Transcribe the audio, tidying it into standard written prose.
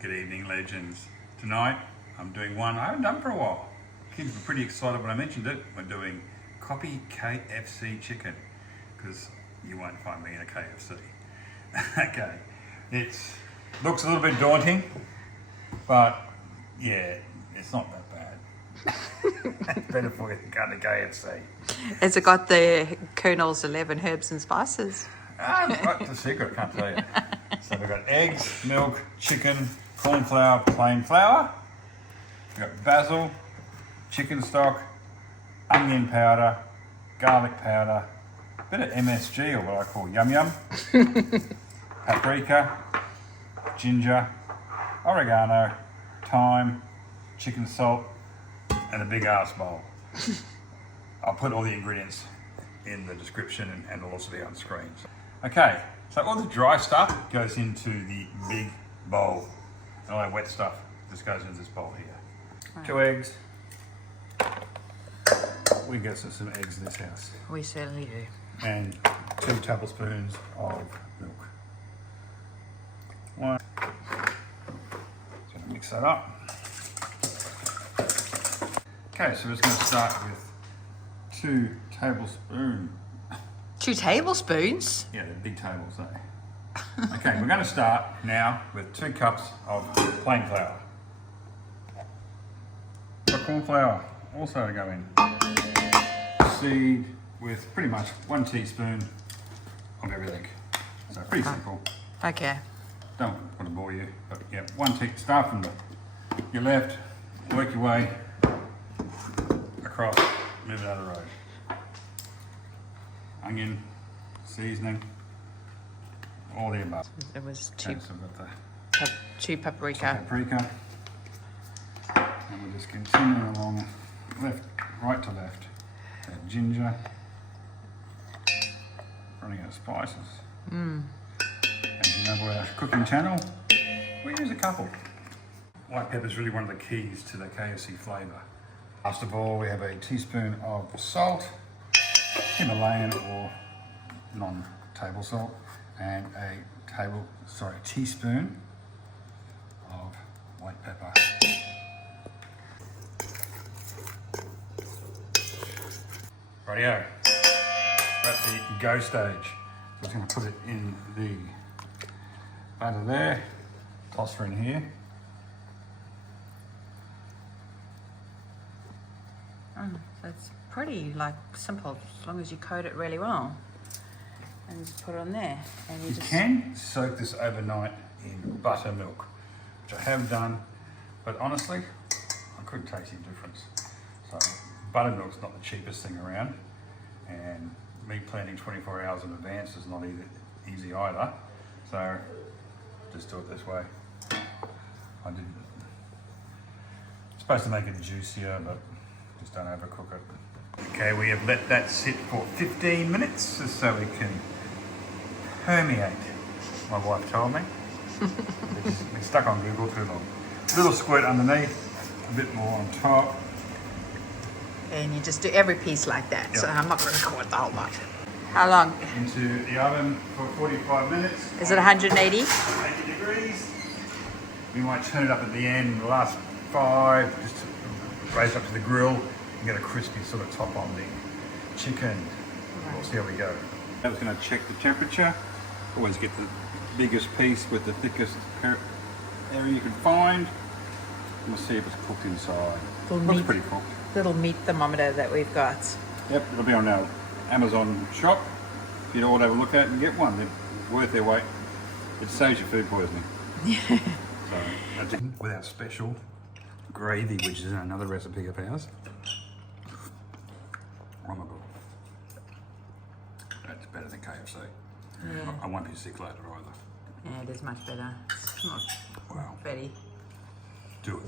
Good evening, legends. Tonight I'm doing one I haven't done for a while. Kids were pretty excited when I mentioned it. We're doing Copycat KFC chicken, because you won't find me in a KFC. Okay, it looks a little bit daunting, but yeah, it's not that bad. It's better for you than going to KFC. Has it got the Colonel's 11 herbs and spices? What's the secret? I can't tell you. So we've got eggs, milk, chicken, cornflour, plain flour. We've got basil, chicken stock, onion powder, garlic powder, a bit of MSG, or what I call yum yum, paprika, ginger, oregano, thyme, chicken salt, and a big ass bowl. I'll put all the ingredients in the description and it'll also be on screen. Okay, so all the dry stuff goes into the big bowl. And all that wet stuff just goes into this bowl here. Right. 2 eggs. We get some eggs in this house. We certainly do. And 2 tablespoons of milk. 1. So mix that up. Okay, so we're just going to start with 2 tablespoons. 2 tablespoons? Yeah, they're big tables, though. Okay, we're going to start now with 2 cups of plain flour. The corn flour also to go in. Seed with pretty much 1 teaspoon of everything. So pretty simple. Okay. Don't want to bore you, but yeah, 1 teaspoon. Start from your left, work your way across, move it out of the road. Onion, seasoning, all the above. It was Okay, 2, so we've got the 2 paprika. paprika, and we're just continuing along right to left. Ginger, running out of spices. As you know, by our cooking channel, we use a couple. White pepper is really one of the keys to the KFC flavour. Last of all, we have a teaspoon of salt, Himalayan or non-table salt, and a teaspoon of white pepper. Rightio, that's the go stage. So I'm just going to put it in the batter there, toss her in here. So it's pretty simple, as long as you coat it really well. And just put it on there. And You can soak this overnight in buttermilk, which I have done, but honestly, I couldn't taste any difference. So buttermilk's not the cheapest thing around, and me planning 24 hours in advance is not easy either. So just do it this way. I did. It's supposed to make it juicier, but just don't overcook it. Okay, we have let that sit for 15 minutes just so we can permeate. My wife told me. It's been stuck on Google too long. A little squirt underneath, a bit more on top. And you just do every piece like that. Yep. So I'm not going to record the whole lot. How long? Into the oven for 45 minutes. Is it 180? 80 degrees. We might turn it up at the end, the last 5, just to raise up to the grill and get a crispy sort of top on the chicken. We'll see how we go. I was going to check the temperature. Always get the biggest piece with the thickest area you can find. We'll see if it's cooked inside. Looks pretty cooked. Little meat thermometer that we've got. Yep, it'll be on our Amazon shop. If you don't want to have a look at it and get one, they're worth their weight. It saves you food poisoning. So, that's it. With our special gravy, which is another recipe of ours. Oh my God. That's better than KFC. Yeah. I won't be sick later either. Yeah, it is much better. It's not Wow. fatty. Do it.